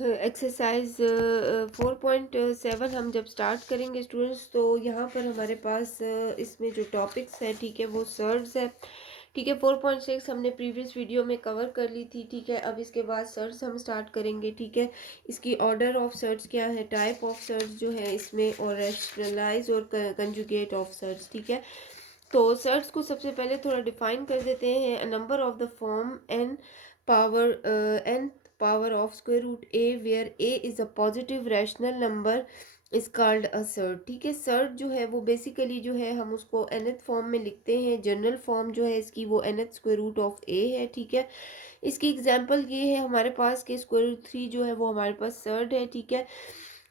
Exercise 4.7 हम जब start करेंगे स्टूडेंट्स, तो यहाँ पर हमारे पास इसमें जो टॉपिक्स हैं, ठीक है, वो सर्ड्स है। ठीक है, 4.6 हमने प्रीवियस वीडियो में कवर कर ली थी। ठीक है, अब इसके बाद सर्ड्स हम स्टार्ट करेंगे। ठीक है, इसकी ऑर्डर ऑफ सर्ड्स क्या है, टाइप ऑफ सर्ड्स जो है इसमें, और रैशनलाइज और कंजुगेट ऑफ सर्ड्स। ठीक है, तो सर्ड्स को सबसे पहले थोड़ा डिफाइन कर देते हैं। Number of the form n power of square root a where a is a positive rational number is called a surd। ठीक है, सर्ड जो है वो बेसिकली जो है हम उसको nth फॉर्म में लिखते हैं। जनरल फॉर्म जो है इसकी वो nth square root of a है। ठीक है, इसकी एग्जांपल ये है हमारे पास कि स्क्वायर रूट 3 जो है वो हमारे पास सर्ड है। ठीक है,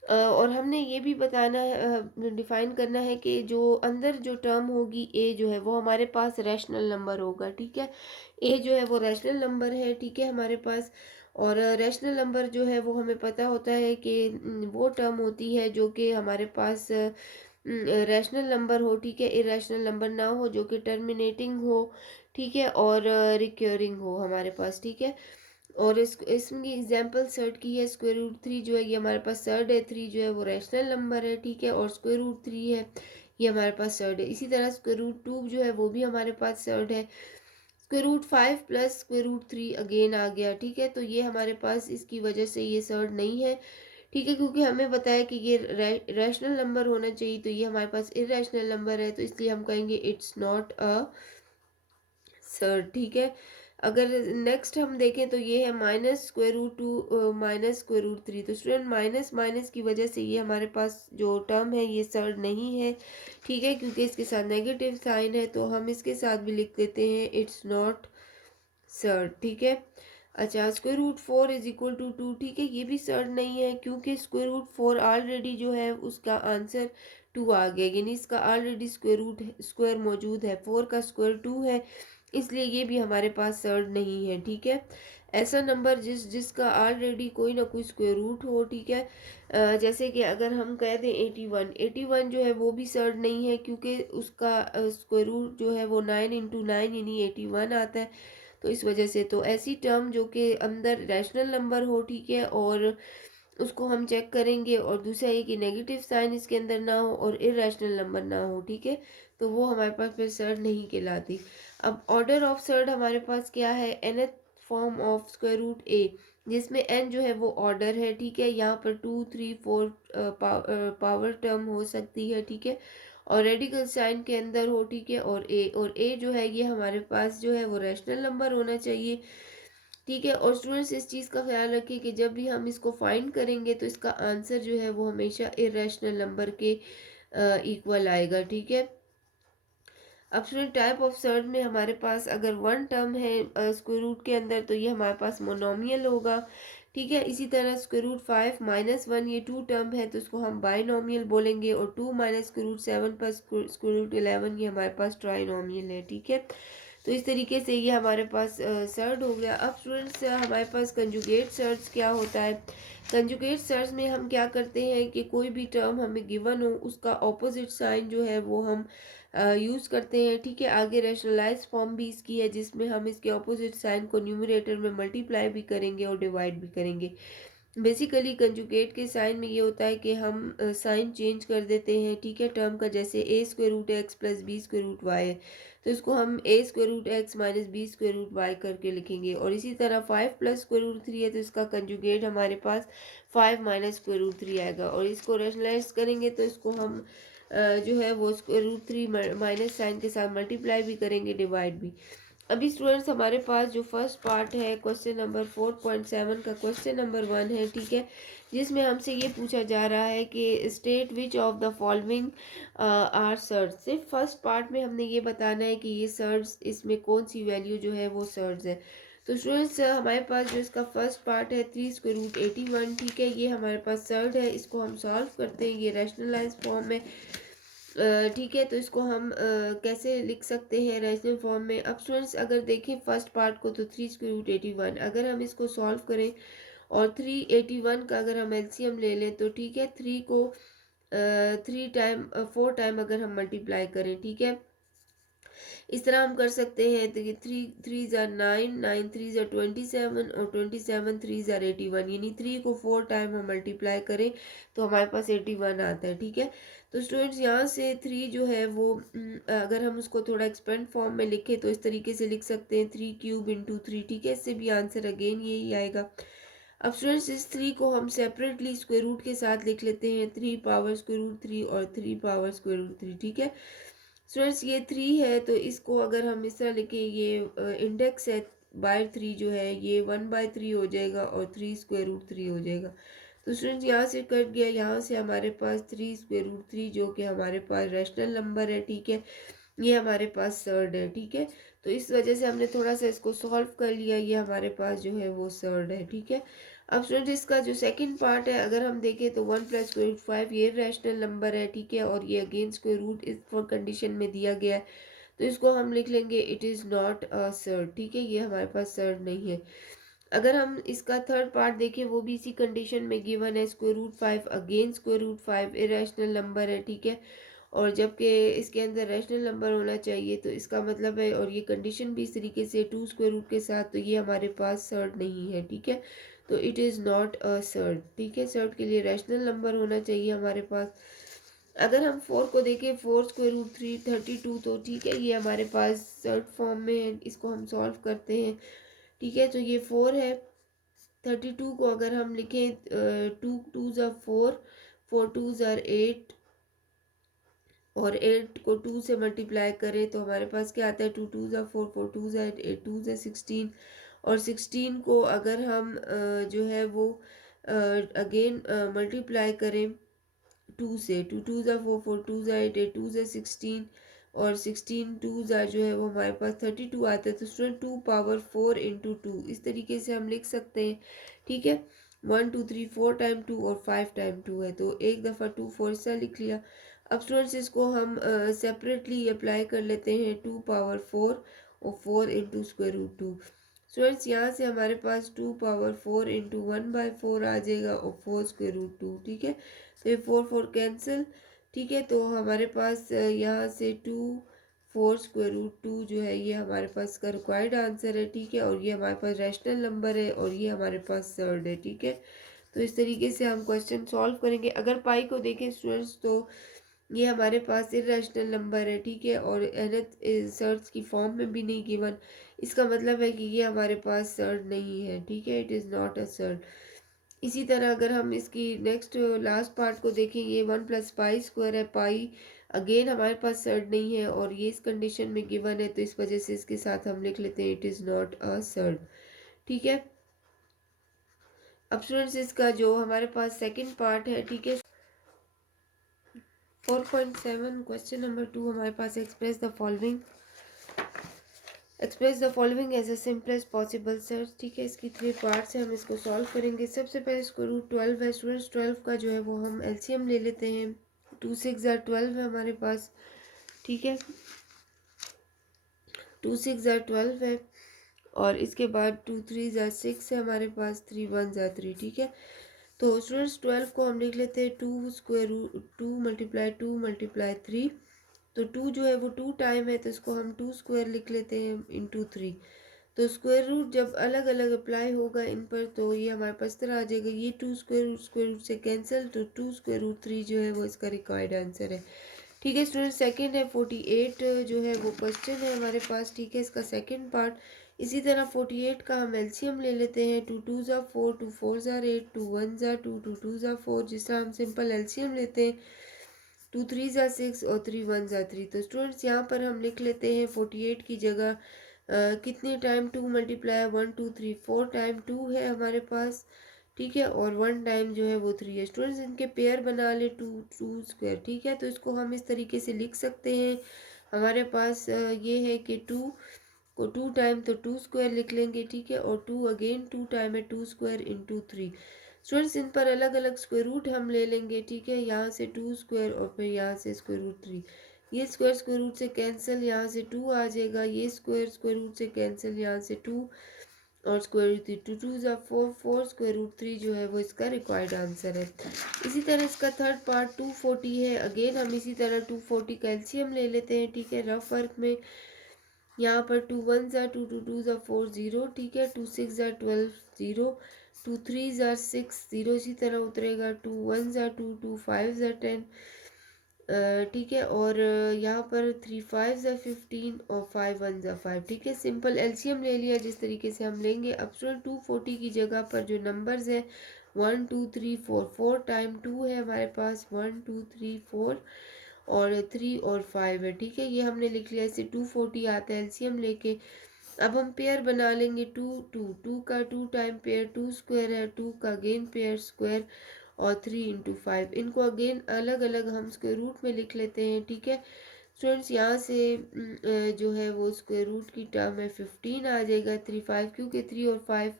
और हमने ये भी बताना डिफाइन करना है कि जो अंदर जो टर्म होगी ए जो है वो हमारे पास रैशनल नंबर होगा। ठीक है, ए जो है वो रैशनल नंबर है। ठीक है, हमारे पास, और रैशनल नंबर जो है वो हमें पता होता है कि वो टर्म होती है जो कि हमारे पास रैशनल नंबर हो। ठीक है, इरेशनल नंबर ना हो, जो कि टर्मिनेटिंग हो। ठीक है, और रिक्योरिंग हो हमारे पास। ठीक है, और इसकी एग्जांपल सर्ड की है। स्क्वायर रूट 3 जो है ये हमारे पास सर्ड है। 3 जो है वो रैशनल नंबर है। ठीक है, और स्क्वायर रूट 3 है ये हमारे पास सर्ड है। इसी तरह स्क्वायर रूट 2 जो है वो भी हमारे पास सर्ड है। Square root 5 plus square root 3 again आ गया। ठीक है, तो ये हमारे पास इसकी वजह से ये सर्ड नहीं है। ठीक है, क्योंकि हमें बताया कि ये रैशनल नंबर होना चाहिए, तो ये हमारे पास इरेशनल नंबर है, तो इसलिए हम कहेंगे इट्स नॉट अ सर्ड। ठीक है, अगर नेक्स्ट हम देखें तो ये है minus square root 2 minus square root 3। तो स्टूडेंट माइनस माइनस की वजह से ये हमारे पास जो टर्म है ये सर्ड नहीं है। ठीक है, क्योंकि इसके साथ नेगेटिव साइन है, तो हम इसके साथ भी लिख देते हैं इट्स नॉट सर्ड। ठीक है, अच्छा, square root 4 is equal to 2। ठीक है, ये भी सर्ड नहीं है, क्योंकि स्क्वायर रूट 4 ऑलरेडी जो है उसका आंसर 2 आ गया, यानी इसका ऑलरेडी स्क्वायर रूट स्क्वायर मौजूद है। 4 का स्क्वायर 2 है, इसलिए ये भी हमारे पास सर्ड नहीं है। ठीक है, ऐसा नंबर जिसका ऑलरेडी कोई ना कोई स्क्वायर रूट हो। ठीक है, जैसे कि अगर हम कह दें 81, 81 जो है वो भी सर्ड नहीं है, क्योंकि उसका स्क्वायर रूट जो है वो 9 इंटू 9 यानी 81 आता है। तो इस वजह से, तो ऐसी टर्म जो कि अंदर रैशनल नंबर हो, ठीक है, और उसको हम चेक करेंगे, और दूसरा ये कि नेगेटिव साइन इसके अंदर ना हो और इरेशनल नंबर ना हो। ठीक है, तो वो हमारे पास फिर सर्ड नहीं कहलाती। अब ऑर्डर ऑफ सर्ड हमारे पास क्या है, nth form of square root A, जिसमें n जो है वो ऑर्डर है। ठीक है, यहाँ पर 2 3 4 पावर टर्म हो सकती है। ठीक है, और रेडिकल साइन के अंदर हो। ठीक है, और ए जो है ये हमारे पास जो है वो रैशनल नंबर होना चाहिए। ठीक है, और स्टूडेंट्स इस चीज़ का ख्याल रखिए कि जब भी हम इसको फाइंड करेंगे तो इसका आंसर जो है वो हमेशा इरेशनल नंबर के इक्वल आएगा। ठीक है, अब स्टूडेंट टाइप ऑफ सर्ड में हमारे पास अगर वन टर्म है स्क्वायर रूट के अंदर, तो ये हमारे पास मोनोमियल होगा। ठीक है, इसी तरह स्क्वायर रूट 5 माइनस 1 ये टू टर्म है, तो इसको हम बाइनोमियल बोलेंगे, और 2 minus square root 7 plus square root 11 ये हमारे पास ट्राइनोमियल है। ठीक है, तो इस तरीके से ये हमारे पास सर्ड हो गया। अब स्टूडेंट्स हमारे पास कंजुगेट सर्ड्स क्या होता है। कंजुगेट सर्ड्स में हम क्या करते हैं कि कोई भी टर्म हमें गिवन हो उसका ऑपोजिट साइन जो है वो हम यूज़ करते हैं। ठीक है, आगे रैशनलाइज फॉर्म भी इसकी है, जिसमें हम इसके ऑपोजिट साइन को न्यूमरेटर में मल्टीप्लाई भी करेंगे और डिवाइड भी करेंगे। बेसिकली कंजुगेट के साइन में ये होता है कि हम साइन चेंज कर देते हैं। ठीक है, टर्म का, जैसे A square root X plus B square root Y है, तो इसको हम A square root X minus B square root Y करके लिखेंगे। और इसी तरह 5 प्लस स्क्वायर रूट 3 है, तो इसका कंजुगेट हमारे पास 5 माइनस स्क्वायर रूट 3 आएगा, और इसको रैशनलाइज करेंगे तो इसको हम जो है वो स्क्वायर रूट 3 माइनस साइन के साथ मल्टीप्लाई भी करेंगे, डिवाइड भी। अभी स्टूडेंट्स हमारे पास जो फर्स्ट पार्ट है क्वेश्चन नंबर 4.7 का क्वेश्चन नंबर 1 है। ठीक है, जिसमें हमसे ये पूछा जा रहा है कि state which of the following are surds. सिर्फ फर्स्ट पार्ट में हमने ये बताना है कि ये सर्ड्स, इसमें कौन सी वैल्यू जो है वो सर्ड्स है। तो स्टूडेंट्स हमारे पास जो इसका फर्स्ट पार्ट है 3 स्क्वायर रूट 81, ठीक है, ये हमारे पास सर्ड है। इसको हम सॉल्व करते हैं, ये रैशनलाइज फॉर्म में। ठीक है, तो इसको हम कैसे लिख सकते हैं रैशनल फॉर्म में। अब स्टूडेंट्स अगर देखें फर्स्ट पार्ट को, तो 3 स्क्वायर रूट 81, अगर हम इसको सॉल्व करें और 381 का अगर हम एलसीएम ले लें, तो ठीक है, 3 को 3 टाइम 4 टाइम अगर हम मल्टीप्लाई करें, ठीक है, इस तरह हम कर सकते हैं। तो ये 3 3 ज़ा 9, 9 3 ज़ा 27 और 27 3 ज़ा 81, यानी 3 को 4 टाइम हम मल्टीप्लाई करें तो हमारे पास 81 आता है। ठीक है, तो स्टूडेंट्स यहाँ से 3 जो है वो अगर हम उसको थोड़ा एक्सपेंड फॉर्म में लिखें तो इस तरीके से लिख सकते हैं 3³ × 3। ठीक है, इससे भी आंसर अगेन यही आएगा। अब स्टूडेंट्स इस 3 को हम सेपरेटली स्क्वायर रूट के साथ लिख लेते हैं, 3 पावर स्क्वायर रूट 3 और 3 पावर स्क्वायर रूट 3। ठीक है स्टूडेंट्स, ये 3 है तो इसको अगर हम इस तरह लिखें, ये इंडेक्स है बाय 3 जो है ये 1/3 हो जाएगा और 3 स्क्वायर रूट 3 हो जाएगा। तो स्टूडेंट्स यहाँ से कट गया, यहाँ से हमारे पास 3 स्क्वायर रूट 3 जो कि हमारे पास रैशनल नंबर है। ठीक है, ये हमारे पास सर्ड है। ठीक है, तो इस वजह से हमने थोड़ा सा इसको सॉल्व कर लिया, ये हमारे पास जो है वो सर्ड है। ठीक है, अब स्टूडेंट इसका जो सेकंड पार्ट है अगर हम देखें तो 1 + √5 ये रैशनल नंबर है। ठीक है, और ये अगेन स्क्वायर रूट इस फॉर कंडीशन में दिया गया है तो इसको हम लिख लेंगे it is not a surd. ठीक है, ये हमारे पास सर्ड नहीं है। अगर हम इसका थर्ड पार्ट देखें वो भी इसी कंडीशन में गिवन है, √5 अगेन √5 इरेशनल नंबर है। ठीक है, और जबकि इसके अंदर रैशनल नंबर होना चाहिए तो इसका मतलब है, और ये कंडीशन भी इस तरीके से 2 स्क्वायर रूट के साथ, तो ये हमारे पास सर्ड नहीं है। ठीक है, तो it is not a surd. ठीक है, सर्ड के लिए रैशनल नंबर होना चाहिए हमारे पास। अगर हम 4 को देखें, 4 √3 32, तो ठीक है ये हमारे पास सर्ड फॉर्म में है, इसको हम सॉल्व करते हैं। ठीक है, तो ये 4 है। 32 को अगर हम लिखें 2 2 ज़ा 4, 4 2 ज़ा 8 और 8 को 2 से मल्टीप्लाई करें तो हमारे पास क्या आता है, 2 2 ज़ा 4, 4 2 ज़ा 8, 2 ज़ा 16 और 16 को अगर हम जो है वो अगेन मल्टीप्लाई करें 2 से, 2 2 ज़ा 4, 4 2 ज़ा 8, 8 2 ज़ा 16 और 16 2 ज़ा जो है वो हमारे पास 32 आता है। तो स्टूडेंट 2 पावर 4 × 2 इस तरीके से हम लिख सकते हैं। ठीक है, 1 2 3 4 टाइम 2 और 5 टाइम 2 है तो एक दफ़ा 2 4 सा लिख लिया। अब स्टूडेंट्स इसको हम सेपरेटली अप्लाई कर लेते हैं, 2 पावर 4 और 4 × √2। स्टूडेंट्स यहाँ से हमारे पास 2 पावर 4 × 1/4 आ जाएगा और 4 स्क्वायर रूट 2। ठीक है, तो ये 4 4 कैंसिल। ठीक है, तो हमारे पास यहाँ से 4 स्क्वायर रूट 2 जो है ये हमारे पास का रिक्वायर्ड आंसर है। ठीक है, और ये हमारे पास रैशनल नंबर है और ये हमारे पास सर्ड है। ठीक है, तो इस तरीके से हम क्वेश्चन सॉल्व करेंगे। अगर पाई को देखें स्टूडेंट्स तो ये हमारे पास इरेशनल नंबर है। ठीक है, और एनथ सर्च की फॉर्म में भी नहीं गिवन, इसका मतलब है कि ये हमारे पास सर्ड नहीं है। ठीक है, it is not a surd. इसी तरह अगर हम इसकी नेक्स्ट लास्ट पार्ट को देखें, ये 1 + पाई² है, पाई अगेन हमारे पास सर्ड नहीं है और ये इस कंडीशन में गिवन है तो इस वजह से इसके साथ हम लिख लेते हैं it is not a surd. ठीक है, अब स्टूडेंट्स इसका जो हमारे पास सेकंड पार्ट है। ठीक है, 4.7 क्वेश्चन नंबर 2 हमारे पास express the following as a simplest possible surd. ठीक है, इसकी 3 पार्ट्स हैं, हम इसको सॉल्व करेंगे। सबसे पहले स्क्वायर रूट 12 है स्टूडेंट्स, 12 का जो है वो हम एलसीएम ले लेते हैं। 2 6 ज़ा 12 है हमारे पास। ठीक है, 2 6 ज़ा 12 है और इसके बाद 2 3 ज़ा 6 है हमारे पास, 3 1 ज़ा 3। ठीक है, तो स्टूडेंट्स 12 को हम लिख लेते हैं 2 स्क्वायर रूट 2 × 2 × 3। तो 2 जो है वो 2 टाइम है तो इसको हम 2 स्क्वायर लिख लेते हैं × 3। तो स्क्वायर रूट जब अलग अलग अप्लाई होगा इन पर तो ये हमारे पास इस तरह आ जाएगा, ये 2 स्क्वायर रूट से कैंसिल, तो 2 स्क्वायर रूट 3 जो है वो इसका रिक्वायर्ड आंसर है। ठीक है स्टूडेंट, सेकंड है 48 जो है वो क्वेश्चन है हमारे पास। ठीक है, इसका सेकंड पार्ट इसी तरह 48 का हम एलसीएम ले लेते हैं। 2 2 ज़ा 4, 2 4 ज़ा 8, 2 1 ज़ा 2, 2 2 ज़ा 4, जिस तरह हम सिंपल एलसीएम लेते हैं। 2 3 ज़ा 6 और 3 1 ज़ा 3। तो स्टूडेंट्स यहाँ पर हम लिख लेते हैं 48 की जगह कितने टाइम 2 मल्टीप्लाई 1 2 3 4 टाइम 2 है हमारे पास। ठीक है, और 1 टाइम जो है वो 3 है। स्टूडेंट्स इनके पेयर बना ले 2 2 स्क्वायर। ठीक है, तो इसको हम इस तरीके से लिख सकते हैं। हमारे पास ये है कि 2 को 2 टाइम तो 2 स्क्वायर लिख लेंगे। ठीक है, और 2 अगेन 2 टाइम है 2 स्क्वायर × 3। स्टूडेंट्स इन पर अलग अलग स्क्वायर रूट हम ले लेंगे। ठीक है, यहाँ से 2 स्क्वायर और फिर यहाँ से स्क्वायर रूट 3। ये स्क्वायर रूट से कैंसिल, यहाँ से 2 आ जाएगा, ये स्क्वायर रूट से कैंसिल, यहाँ से 2 और स्क्वायर रूट 3, 2 2 ज़ा 4, 4 स्क्वायर रूट 3 जो है वो इसका रिक्वायर्ड आंसर है। इसी तरह इसका थर्ड पार्ट 240 है। अगेन हम इसी तरह 240 का एलसीएम ले लेते हैं। ठीक है, रफ वर्क में यहाँ पर 2 1 ज़ा 2 2 2 ज़ा 4 ज़ीरो, ठीक है। 2 6 ज़ा 12 ज़ीरो, 2 3 ज़ा 6 ज़ीरो, इसी तरह उतरेगा। 2 1 ज़ा 2 2 5 ज़ा 10, ठीक है। और यहाँ पर 3 5 ज़ा 15 और 5 1 ज़ा 5, ठीक है। सिंपल एलसीएम ले लिया जिस तरीके से हम लेंगे। अब स्टूडेंट 240 की जगह पर जो नंबर्स है 1 2 3 4, 4 टाइम 2 है हमारे पास, 1 2 3 4 और 3 और 5 है, ठीक है। ये हमने लिख लिया, इससे 240 आता है एलसीएम लेके। अब हम पेयर बना लेंगे। 2 2 2 का 2 टाइम पेयर 2 स्क्वायर है, 2 का अगेन पेयर स्क्वायर और 3 इंटू 5। इनको अगेन अलग अलग हम स्क्वायर रूट में लिख लेते हैं, ठीक है। स्टूडेंट्स यहाँ से जो है वो स्क्वायर रूट की टर्म में 15 आ जाएगा। 3 5, क्योंकि 3 और 5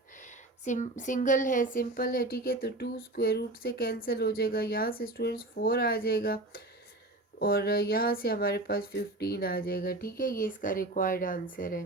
सिंगल है, सिंपल है, ठीक है। तो 2 स्क्वायर रूट से कैंसिल हो जाएगा। यहाँ से स्टूडेंट्स 4 आ जाएगा और यहाँ से हमारे पास 15 आ जाएगा, ठीक है। ये इसका रिक्वायर्ड आंसर है।